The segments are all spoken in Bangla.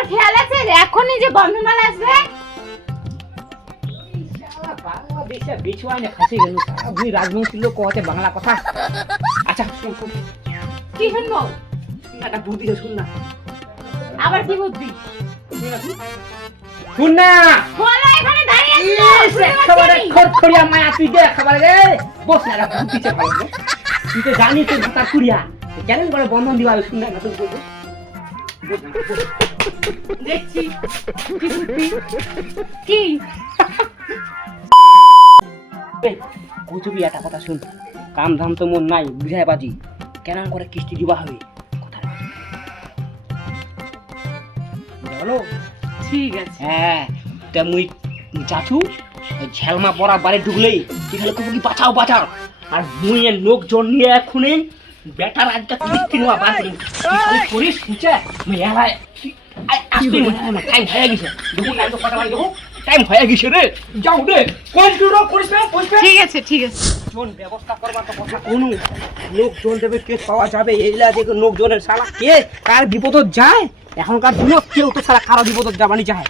তোমার খেয়াল আছে এখনই যে বন্ধনমাল আসবে? বাংলাদেশে বিছুয়ায় না ফাঁসে গেল। আপনি রাজবংশীর লোক কওয়াতে বাংলা কথা। আচ্ছা শুন শুন, কি শুনবো? একটা বুদ্ধি শুন না। আবার কি বুদ্ধি? শুন না, বলো, এখানে দাঁড়িয়ে ইস, একেবারে খড়খড়িয়া মায়া তুই দে একেবারে রে। বস না, একটা বুদ্ধি চা ভালো। তুই তো জানি তুই ভাতা কুড়িয়া কেন করে বন্ধন দিবা। শুন না তুই বলবো দেখছি কি বুদ্ধি। কি কচুবি একটা কথা শুন, কাম ধাম তো মন নাই বুঝাই বাজি কেন করে কিস্তি দিবা হবে কথা বলো। ঠিক আছে। হ্যাঁ তা মুই চাচু ওই ঝেলমা পড়া বাড়ি ঢুকলেই এখানে কুকুর বাঁচাও বাঁচাও। আর মুই এর লোকজন নিয়ে এখনই বেটার আজকে কিস্তি নেওয়া বাদ দিন করিস শুনছে মুই এলাই আসতে মনে টাইম হয়ে গেছে। দেখুন না তো কথা বলি দেখো টাইম হয়ে গেছে রে। যাও রে কোন দুটো করিস না কইবে। ঠিক আছে ঠিক আছে। জন ব্যবস্থা করবার তো কথা কোন লোকজন দেবে কে পাওয়া যাবে এইলা দেখো লোকজনের শালা কে কার বিপদ যায় এখনকার দিনে কেউ তো শালা কারো বিপদ যাবানি যায়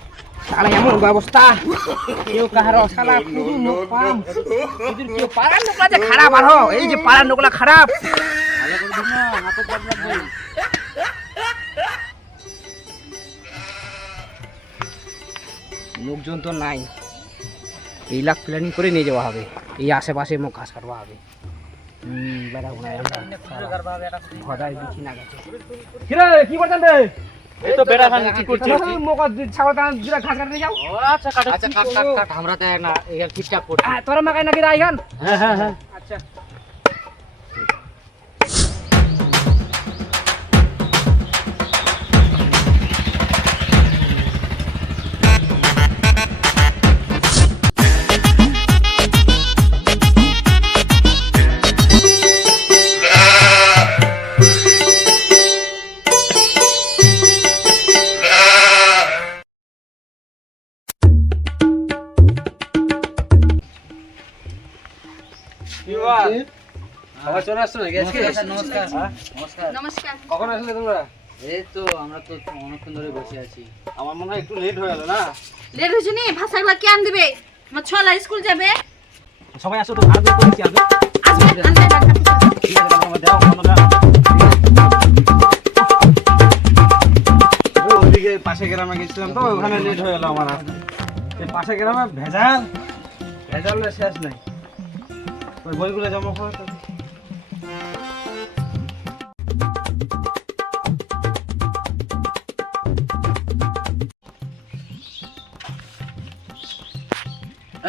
শালা এমন ব্যবস্থা কেউ কাহার শালা খুব লোক পাম যদি কেউ পাড়ার লোকলা যে খারাপ আর এই যে পাড়ার লোকলা খারাপ ভালো করে দিন না হাতে চাপ রাখবে। লোকজন তো নাই এই লাখ প্ল্যানিং করে নিয়ে যাওয়া হবে এই আশেপাশে মুখ ঘাস কাটবা হবে। বেড়া ঘুরায় ভদাই দিচ্ছি না গেছে কিরে কি করছেন রে? এই তো বেড়া খান কি করছিস? মুখ ছাগল কান দিরা ঘাস কাটতে যাও। আচ্ছা কাট আচ্ছা কাট কাট কাট আমরা তো না এখানে ঠিকঠাক করছি। তোর মাকাই নাকি রাই গান। হ্যাঁ হ্যাঁ হ্যাঁ আচ্ছা সবাই চলে আসছো নাকি আজকে? নমস্কার নমস্কার নমস্কার। কখন আসলে তোমরা? এই তো আমরা তো অনেকক্ষণ ধরে বসে আছি। আমার মনে হয় একটু লেট হয়ে গেল না? লেট হয়েছে নি, ভাষাগুলা কে আন দিবে? আমার ছোলা স্কুল যাবে। সবাই আসো তো ভালো করেছি আসো। আসবে আনবে বাচ্চা। ঠিক আছে তোমরা দাও ফোনটা। ওইদিকে পাশে গ্রামে গেছিলাম তো ওখানে লেট হয়ে গেল আমার আসতে। এই পাশে গ্রামে ভেজালের শেষ নাই। ওই বইগুলো জমা করে তো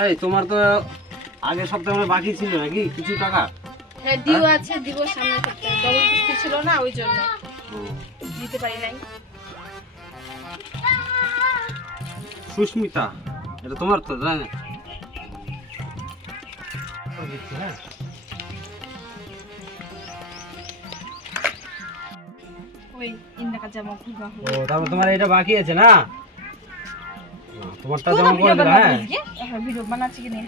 এই তোমার তো আগের সপ্তাহে আমার বাকি ছিল নাকি কিছু টাকা? হ্যাঁ ডিউ আছে, দিব সামনে সপ্তাহে। ডবল কিস্তি ছিল না ওই জন্য দিতে পারি নাই। সুস্মিতা এটা তোমার তো জানেন? ওই ইন্দাকা জামা খুলবা ও তারপর তোমার এটা বাকি আছে না? তোমারটা জমা করে দিলা হ্যাঁ। ভিডিও বানাচ্ছি কি নেই?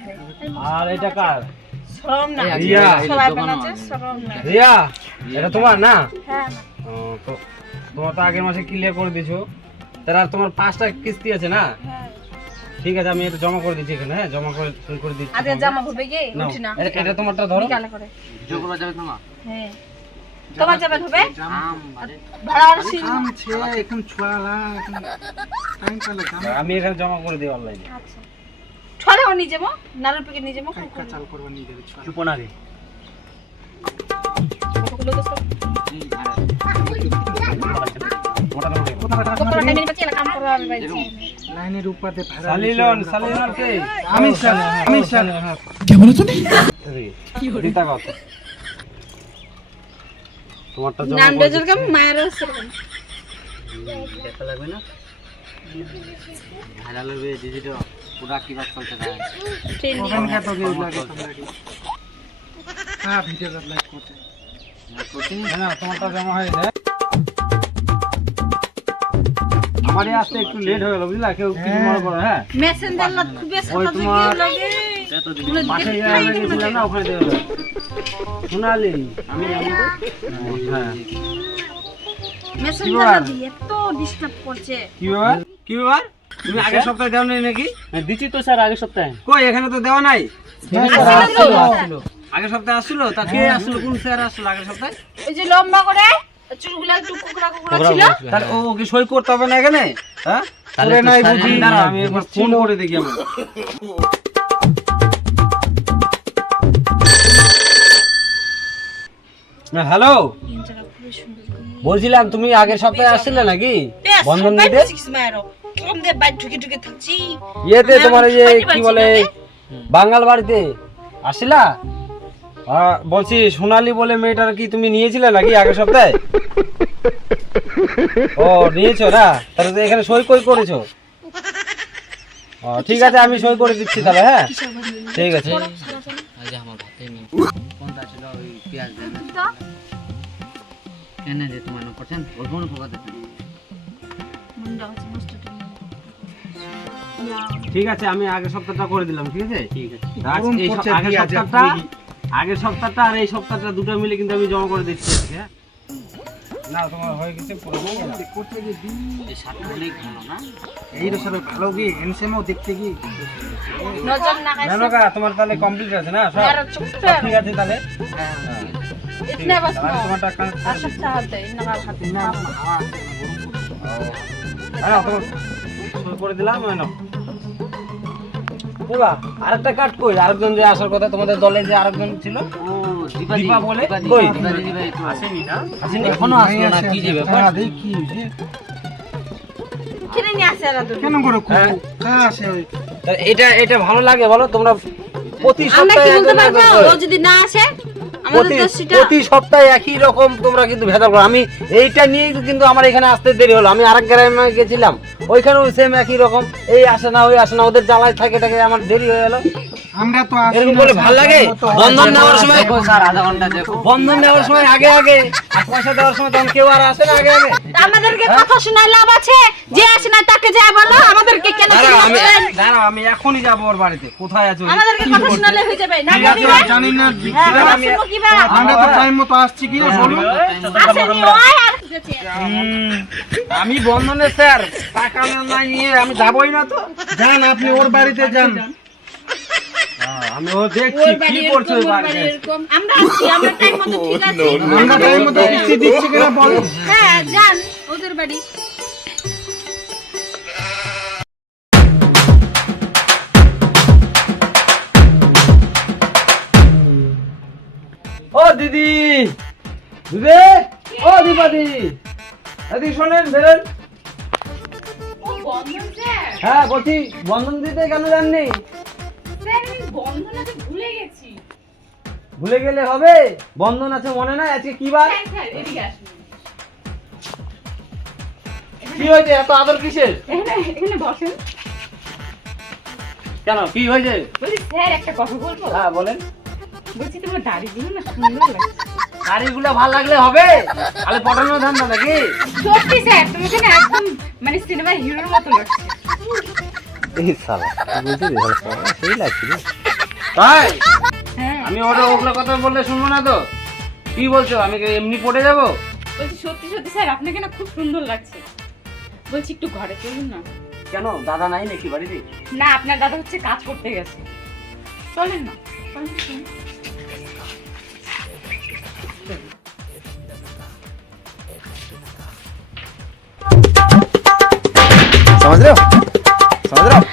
আর এটা কার? শরম না। রিয়া। সবাই বানাচ্ছে শরম না। রিয়া এটা তোমার না? হ্যাঁ ও তো তোমার তো আগের মাসে ক্লিয়ার করে দিছো। তার আর তোমার 5টা কিস্তি আছে না? হ্যাঁ। ঠিক আছে আমি এটা জমা করে দিচ্ছি এখানে হ্যাঁ জমা করে দিচ্ছি। আজকে জামা হবে কি উঠি না। এটা তোমারটা ধরো। বিকালে করে। যোগগুলো যাবে তোমার? হ্যাঁ। তোমার যাবে হবে? আম আরে ভাড়া আসি। এখন ছড়ালা এখন টাইম পেলে কাম আমি এখানে জমা করে দিই অনলাইনে। আচ্ছা। ছড়াও নিয়ে যাবো, নারুর প্যাকেট নিয়ে যাবো। চাল করবা নিয়ে দেবে চুপনারে। কতগুলো দোস্ত? মোটা কত টাইম নিয়ে বাঁচিয়ে কাম করবা হবে ভাই। লাইনের উপরে সালিলন কে? আমি স্যার কি বলে তুমি? কি হলো দিতা কত? তোমারটা জমা নাম করে বেজর কাম মায়ের আছে দেখা লাগবে না? ভালো লাগবে ডিজিটাল পুরা কি বাত চলতে থাকে। ট্রেন ওখানে কত ভিউ লাগে হ্যাঁ ভিডিও লাইক করতে না তোমারটা জমা হয়ে যায়। আমারই আসতে একটু লেট হয়ে গেল বুঝলা কেউ কিছু মনে করো হ্যাঁ মেসেঞ্জার লা খুবই ওই সাথে তোমার লাগে পাশে গেছিলাম না ওখানে দিয়ে দিলাম। শোনালি আমি জানি তো হ্যাঁ মেসেঞ্জার এত ডিস্টার্ব করছে। কি ব্যাপার কি ব্যাপার তুমি আগের সপ্তাহে দেও নাই নাকি? দিচ্ছি তো স্যার আগের সপ্তাহে। কই এখানে তো দেওয়া নাই। আসছিল। আগের সপ্তাহে আসছিল তা কে আসছিল কোন স্যার আসছিল আগের সপ্তাহে? ওই যে লম্বা করে চুলগুলো একটু কুকড়া কুকড়া ছিল। তাহলে ও কি সই করতে হবে না এখানে? হ্যাঁ তাহলে তো নাই স্যারের বুঝি নাম আমি একবার ফোন করে দেখি আমি। হ্যালো বলছিলাম তুমি আগের সপ্তাহে আসছিলে নাকি বন্ধন দিতে? ইয়েতে তোমার এই যে কি বলে বাঙাল বাড়িতে আসছিলা? বলছি সোনালি বলে মেয়েটার কি তুমি নিয়েছিলে নাকি আগের সপ্তাহে? ও নিয়েছো না, তাহলে তো এখানে সই কই করেছো? ও ঠিক আছে আমি সই করে দিচ্ছি তাহলে। হ্যাঁ ঠিক আছে। আজ আমার ভাতে নেই কোনটা ছিল ওই পেঁয়াজ দেন কেন যে তোমার না করছেন ওই কোন ফোকাতে ঠিক আছে আমি আগের সপ্তাহটা করে দিলাম। ঠিক আছে ঠিক আছে আগের সপ্তাহটা আর এই সপ্তাহটা দুটো মিলে কিন্তু আমি জমা করে দিচ্ছি আজকে। হ্যাঁ না তোমার হয়ে গেছে পুরো করতে গিয়ে এই শার্টটা অনেক ভালো না এই রসবে ভালো কি এনসেমও দেখতে কি নজর না খাইছে। জানো কা তোমার তাহলে কমপ্লিট আছে না সব? यार चुप সব कर। ঠিক আছে তাহলে। इतना बस তাহলে তোমারটা কানেক্ট করে आशा चाहत है इतना हाथ ना হ্যাঁ তোমার সই করে দিলাম না। পুরা আরেকটা কাট কই আরেকজন যে আসার কথা তোমাদের দলে যে আরেকজন ছিল ও দীপা বলে কই কই দিদি তো আসেনি না? আসেনি এখনো আসলো না কি যে ব্যাপার দেখি किने नहीं आसे रा तो কেন করে আসে এটা এটা ভালো লাগে বলো তোমরা প্রতি আমরা কি সপ্তাহে বলতে একজন পারবো একজন করে। ও যদি না আসে আমাদের প্রতি তো সেটা প্রতি সপ্তাহে একই রকম তোমরা কিন্তু ভেজাল করো। আমি এইটা নিয়েই কিন্তু আমার এখানে আসতে দেরি হলো। আমি আরেক গ্রামে গেছিলাম ওইখানেও সেম একই রকম এই আসে না ওই আসে না ওদের জ্বালায় থাকে আমার দেরি হয়ে গেল। আমরা তো এরকম বলে ভালো লাগে? বন্ধন নেওয়ার সময় দেখো স্যার আধা ঘন্টা দেখো বন্ধন নেওয়ার সময় আগে আগে আর পয়সা দেওয়ার সময় তখন কেউ আর আসে না আগে আগে। আমাদেরকে কথা শোনায় লাভ আছে যে আসে না তাকে যা বলো আমাদেরকে কেন দাঁড়াও আমি এখনই যাবো ওর বাড়িতে। কোথায় আছো? আমাদেরকে কথা শোনালে হয়ে যাবে না ঠিক আছে, বলবি জানি না হ্যাঁ আমি- শুনো কি বা আমরা তো টাইম মতো আসছি কি বলুন আসেনি ওই আর গেছে আমি বন্ধনের স্যার টাকা না নিয়ে আমি যাবোই না তো। যান আপনি ওর বাড়িতে যান আমি ও দেখছি ওর কি বাড়ি করছে ওই এরকম ওর বাড়িতে। বাড়ি এরকম আমরা আছি আমরা টাইম মতো ঠিক আছে আমরা টাইম মতো কিস্তি দিচ্ছি কিনা বলুন হ্যাঁ যান ওদের বাড়ি ও দিদি দিদি ও দীপাদি এদিকে শোনেন বেরেন। ও বন্ধন স্যার হ্যাঁ বলছি বন্ধন দিতে কেন জাননি? স্যার আমি বন্ধন আছে ভুলে গেছি ভুলে গেলে হবে? বন্ধন আছে মনে নাই? আজকে কি বার? স্যার স্যার এদিকে আসুন কি হয়েছে এত আদর কিসের? এখানে বসেন কেন কি হয়েছে? বলি স্যার একটা কথা বলবো হ্যাঁ বলেন। বলছি তোমার দাড়িগুলো না সুন্দর লাগছে গাড়িগুলো ভালো লাগলে হবে? তাহলে পটানোর ধান্দা নাকি? সত্যি স্যার তুমি এখানে একদম মানে সিনেমার হিরোর মতো লাগছে এই শালা সেই লাগছে রে। তাই হ্যাঁ আমি ওগুলো কথা বললে শুনবো না তো? কি বলছো আমি কি এমনি পড়ে যাব? বলছি সত্যি সত্যি স্যার আপনাকে না খুব সুন্দর লাগছে বলছি একটু ঘরে চলুন না কেন দাদা নাই নাকি বাড়িতে? না আপনার দাদা হচ্ছে কাজ করতে গেছে চলেন না চলেন, চলেন। समझ रहे हो? समझ रहे हो?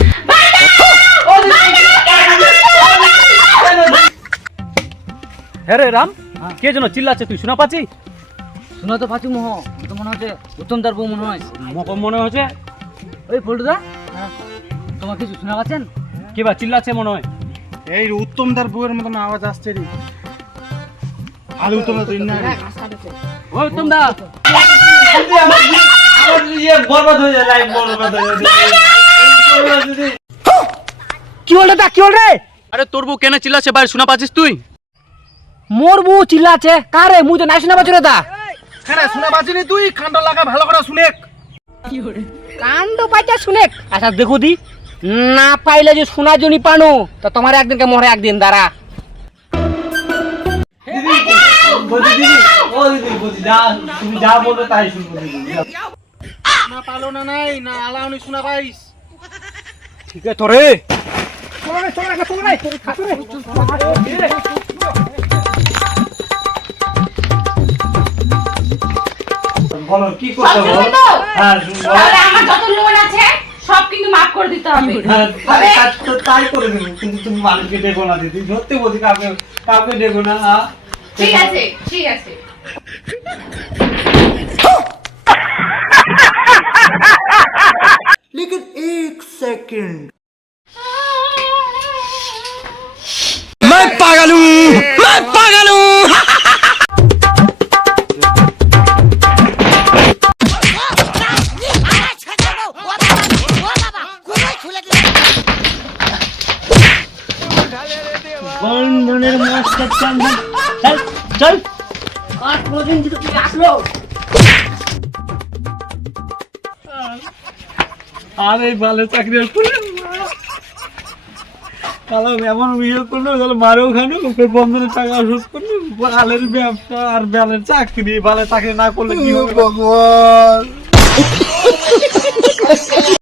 হ্যাঁ রে রাম কে যেন চিল্লাচ্ছে তুই শোনা পাচ্ছি? শোনা তো পাচ্ছি মোহ তো মনে হচ্ছে উত্তম তার বউ মনে হয়। মনে হচ্ছে ওই পল্টুদা তোমার কিছু শোনা পাচ্ছেন? কে বা চিল্লাচ্ছে মনে হয় এই উত্তমদার বউয়ের মতন আওয়াজ আসছে রে আর উত্তমদা তো ইন্না ওই তোমরা আমার ইয়ে বরবাদ হয়ে যায় লাইফ বরবাদ হয়ে যায়। কি বল রে কি বল রে? আরে তোর বউ কেন চিল্লাচ্ছে বাইরে শোনা পাচ্ছিস তুই? মোর বউ চিল্লাছে কারে মুই তো নাই শোনা পাচ্ছি রে তা। খানা শোনা বাজিনি তুই কান্ড লাগা ভালো করে শুনে কাণ্ড পাইটা শুনে আচ্ছা দেখো দি না পাইলে যে শোনার জন্য পানো তো তোমার একদিনকে মরে একদিন দাঁড়া। বলছি দিদি ও ও দিদি বুঝি যা তুমি যা বলবে তাই শুনবো দিদি না পালো না নাই না আলাউনি শোনা পাইস ঠিক আছে তোরে বলো কি করতে সব বলো শুনবে তো? হ্যাঁ শুনবো তাহলে আমার যত লোন আছে সব কিন্তু মাফ করে দিতে হবে হ্যাঁ তাই করে দেবো কিন্তু তুমি মানুষকে দেখো না দিদি সত্যি বলছি কাউকে দেখো না হ্যাঁ? ঠিক আছে ঠিক আছে বন্ধনের মাছ চল চল চল আর কোনদিন যদি তুই আসলো আর এই ভালো চাকরি করে কালো এমন বিয়ে করলো তাহলে মারেও খানো ওকে বন্ধনের টাকা শোধ করলো বালের ব্যবসা আর বালের চাকরি বালের চাকরি না করলে কি হবে ভগবান